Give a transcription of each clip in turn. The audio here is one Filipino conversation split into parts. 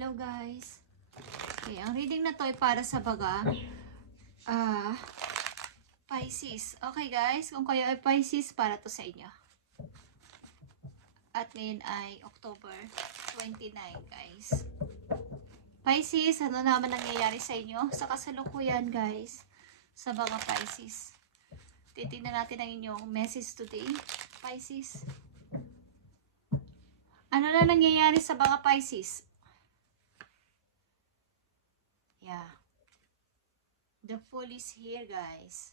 Hello guys. Okay, ang reading na to ay para sa baga Pisces. Okay guys, kung kayo ay Pisces, para to sa inyo. At ngayon ay October 29 guys. Pisces, ano naman nangyayari sa inyo sa kasalukuyan guys? Sa mga Pisces. Titingnan natin ang inyong message today, Pisces. Ano na nangyayari sa mga Pisces? Yeah. The Fool is here, guys.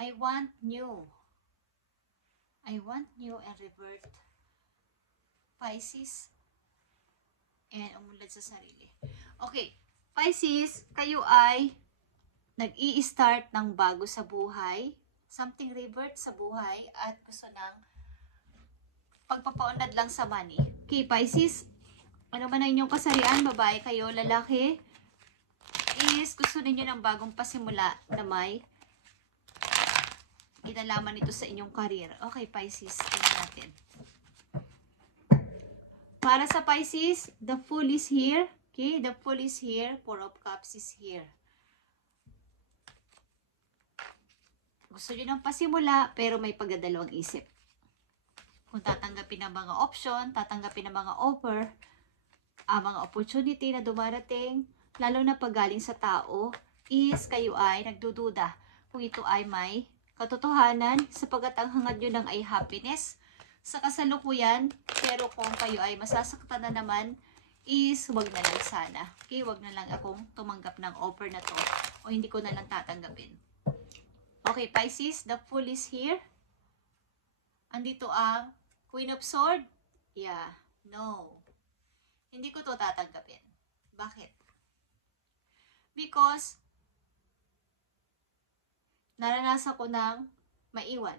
I want new. I want new and revert. Pisces. And umunlad sa sarili. Okay. Pisces, kayo ay nag-i-start ng bago sa buhay. Something revert sa buhay at gusto ng pagpapaunlad lang sa money. Okay, Pisces. Ano man ang inyong kasarian, babae kayo, lalaki, is gusto ninyo ng bagong pasimula na may inalaman ito sa inyong career. Okay, Pisces, tingnan natin. Para sa Pisces, the Fool is here. Okay, the Fool is here. Four of Cups is here. Gusto nyo ng pasimula, pero may pagdadalawang isip. Kung tatanggapin ang mga option, tatanggapin ang mga offer, ang mga opportunity na dumarating, lalo na pag galing sa tao, is kayo ay nagdududa kung ito ay may katotohanan sapagkat ang hangad nyo lang ay happiness sa kasalukuyan, pero kung kayo ay masasaktan na naman, is wag na lang sana. Okay, wag na lang akong tumanggap ng offer na to o hindi ko na lang tatanggapin. Okay, Pisces, the Fool is here. Andito ang Queen of Swords. Yeah, no. Hindi ko to tatanggapin. Bakit? Because naranasan ko ng maiwan.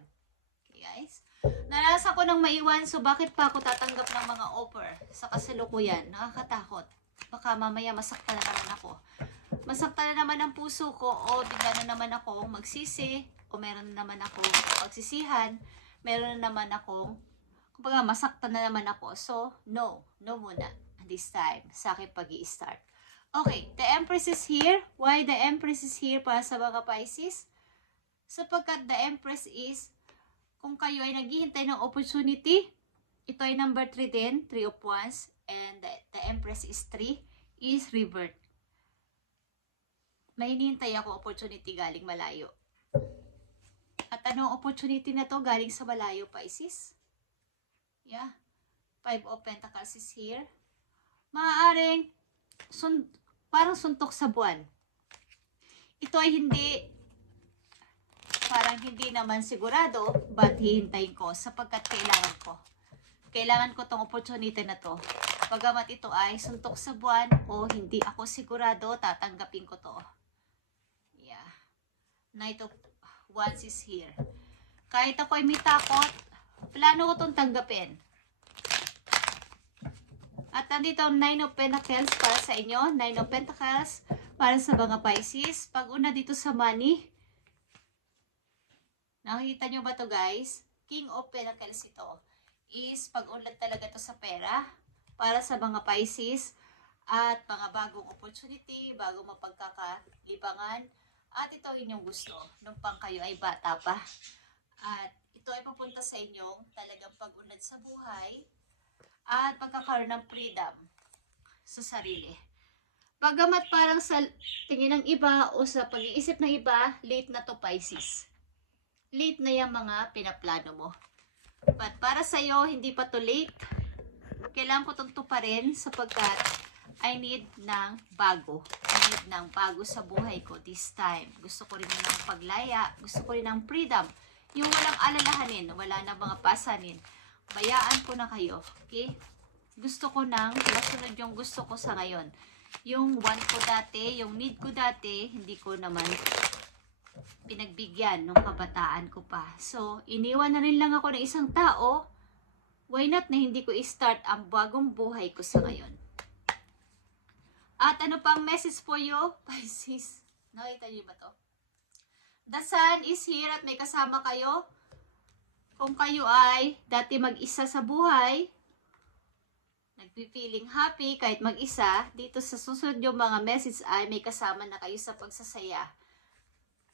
Okay, guys? Naranasan ko ng maiwan, so bakit pa ako tatanggap ng mga offer sa kasalukuyan? Nakakatakot. Baka mamaya masaktan na naman ako. Masaktan na naman ang puso ko o bigla na naman akong magsisi o meron na naman akong pagsisihan, meron na naman akong kumbaga masaktan na naman ako. So, no muna this time sa aking pag-i-start. Okay, the Empress is here. Why the Empress is here para sa mga Pisces? Sapagkat the Empress is, kung kayo ay naghihintay ng opportunity, ito ay number 3 din, 3 of Wands, and the Empress is 3, is revert. May hinihintay ako opportunity galing malayo. At anong opportunity na to galing sa malayo, Pisces? Yeah. 5 of Pentacles is here. Maaaring parang suntok sa buwan. Ito ay parang hindi naman sigurado, but hihintayin ko sapagkat kailangan ko tong opportunity na to. Bagamat ito ay suntok sa buwan o hindi ako sigurado, tatanggapin ko to. Yeah. Knight of Wands is here. Kahit ako ay may takot, plano ko tong tanggapin. At nandito ang 9 of Pentacles para sa inyo. 9 of Pentacles para sa mga Pisces. Pag una dito sa money, nakikita nyo ba to guys? King of Pentacles ito. Is pag-unlad talaga to sa pera para sa mga Pisces. At mga bagong opportunity, bagong mapagkakalibangan. At ito inyong gusto nung pang kayo ay bata pa. At ito ay papunta sa inyong talagang pag-unlad sa buhay. At pagkakaroon ng freedom sa sarili. Bagamat parang sa tingin ng iba o sa pag-iisip ng iba, late na to Pisces. Late na yung mga pinaplano mo. But para sa iyo, hindi pa to late. Kailangan ko itong tuparin sapagkat I need ng bago. I need ng bago sa buhay ko this time. Gusto ko rin ng paglaya. Gusto ko rin ng freedom. Yung walang alalahanin, wala na mga pasanin. Bayaan ko na kayo, okay? Gusto ko nang masunod yung gusto ko sa ngayon. Yung want ko dati, yung need ko dati, hindi ko naman pinagbigyan nung kabataan ko pa. So, iniwan na rin lang ako ng isang tao. Why not na hindi ko i-start ang bagong buhay ko sa ngayon? At ano pang message for you, Pisces? Nakita niyo ba to? The Sun is here at may kasama kayo. Kung kayo ay dati mag-isa sa buhay, nagpi-feeling happy kahit mag-isa, dito sa susunod yung mga message ay may kasama na kayo sa pagsasaya.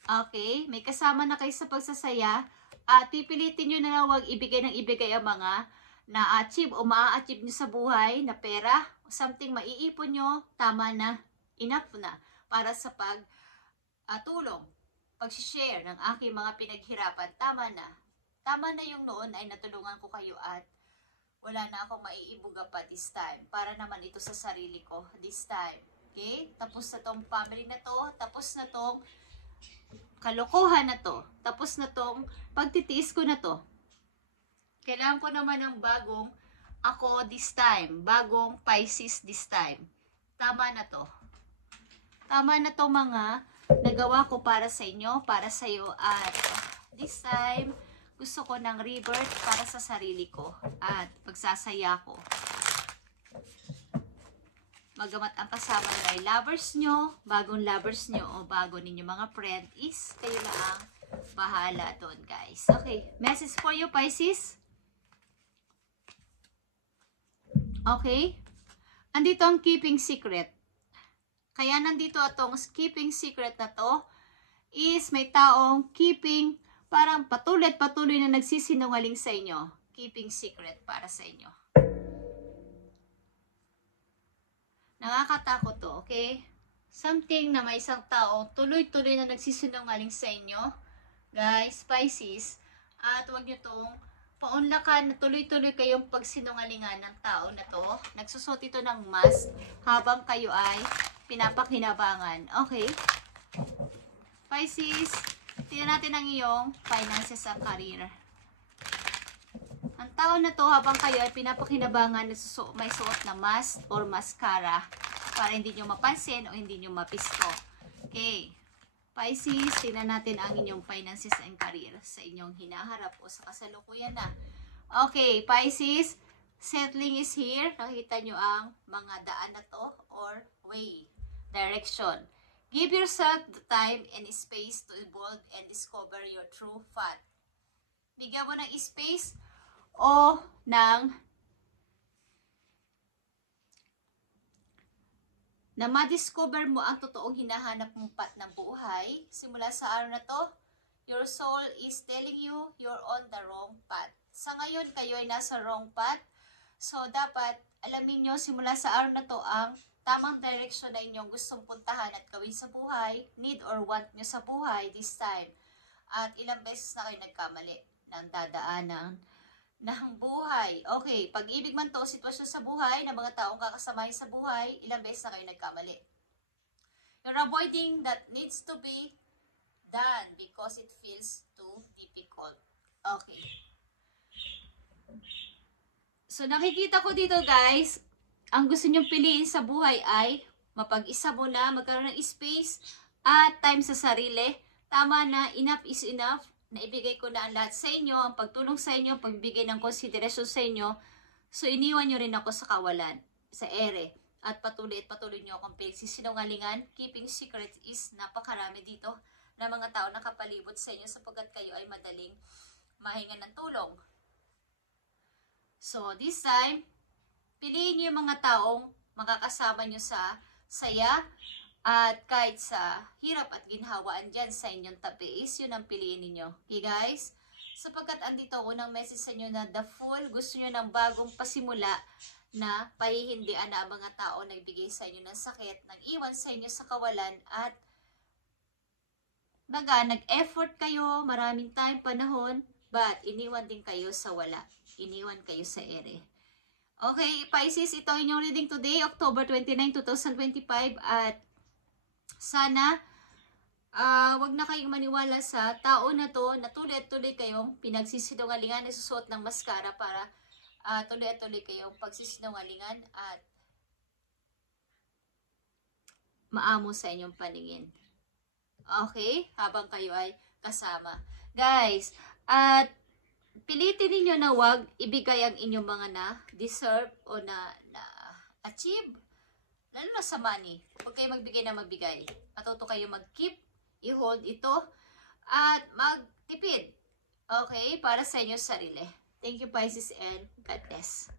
Okay? May kasama na kayo sa pagsasaya at pipilitin nyo na huwag ibigay ng ibigay ang mga na-achieve o ma-achieve nyo sa buhay na pera o something maiipon nyo, tama na, enough na para sa tulong, pag-share ng aking mga pinaghirapan, tama na. Tama na yung noon ay natulungan ko kayo at wala na akong maiibuga pa this time. Para naman ito sa sarili ko this time. Okay? Tapos na tong family na to. Tapos na tong kalokohan na to. Tapos na tong pagtitiis ko na to. Kailangan ko naman ng bagong ako this time. Bagong Pisces this time. Tama na to. Tama na to mga nagawa ko para sa inyo, para sa iyo. At this time, gusto ko ng rebirth para sa sarili ko at pagsasaya ko. Magamat ang kasama nyo ay lovers nyo, bagong lovers nyo o bago ninyo mga friend is kayo na ang bahala doon guys. Okay, message for you Pisces. Okay, andito ang keeping secret. Kaya nandito atong keeping secret na to is may taong keeping parang patuloy na nagsisinungaling sa inyo. Keeping secret para sa inyo. Nakakatakot to, okay? Something na may isang tao tuloy-tuloy na nagsisinungaling sa inyo. Guys, Pisces. At huwag nyo tong paunlakan na tuloy-tuloy kayong pagsinungalingan ng tao na to. Nagsusot ito ng mask habang kayo ay pinapakinabangan. Okay? Pisces. Tingnan natin ang iyong finances at career. Ang tao na to habang kayo ay pinapakinabangan, may suot na mask or mascara para hindi nyo mapansin o hindi nyo mapisto. Okay. Pisces, tingnan natin ang inyong finances and career sa inyong hinaharap o sa kasalukuyan na. Okay, Pisces, settling is here. Nakita nyo ang mga daan na to or way, direction. Give yourself the time and space to evolve and discover your true path. Bigyan mo ng space o ng na ma-discover mo ang totoong hinahanap mong path ng buhay. Simula sa araw na to, your soul is telling you you're on the wrong path. Sa ngayon, kayo ay nasa wrong path. So, dapat alamin nyo simula sa araw na to ang tamang direction na inyong gustong puntahan at gawin sa buhay, need or want nyo sa buhay this time. At ilang beses na kayo nagkamali ng dadaanan ng buhay. Okay, pag-ibig man to, sitwasyon sa buhay, ng mga taong kakasamahin sa buhay, ilang beses na kayo nagkamali. You're avoiding that needs to be done because it feels too difficult. Okay. So, nakikita ko dito guys, ang gusto nyong piliin sa buhay ay mapag-isa muna, magkaroon ng space at time sa sarili. Tama na, enough is enough. Naibigay ko na ang lahat sa inyo, ang pagtulong sa inyo, pagbigay ng konsiderasyon sa inyo. So, iniwan nyo rin ako sa kawalan, sa ere. At patuloy nyo akong pinagsisinungalingan. Keeping secret is napakarami dito na mga tao nakapalibot sa inyo sapagkat kayo ay madaling mahinga ng tulong. So, this time, piliin niyo yung mga taong makakasama nyo sa saya at kahit sa hirap at ginhawaan dyan sa inyong tabi is yun ang piliin ninyo. Okay guys? Sapagkat andito unang message sa inyo na the Fool, gusto nyo ng bagong pasimula na pahihindian na ang mga tao nagbigay sa inyo ng sakit, nag-iwan sa inyo sa kawalan at nag-effort kayo, maraming time, panahon, but iniwan din kayo sa wala. Iniwan kayo sa ere. Okay, Pisces, ito ang inyong reading today, October 29, 2025. At sana, wag na kayong maniwala sa tao na to na tuloy-tuloy kayong pinagsisinungalingan, nasusuot ng maskara para tuloy-tuloy kayong pagsisinungalingan at maamo sa inyong paningin. Okay? Habang kayo ay kasama. Guys, at pilitin ninyo na wag ibigay ang inyong mga na-deserve o na-achieve. Lalo na sa money. Huwag kayo magbigay na magbigay. Matuto kayo mag-keep, i-hold ito, at magtipid. Okay? Para sa inyong sarili. Thank you, Pisces, and God bless.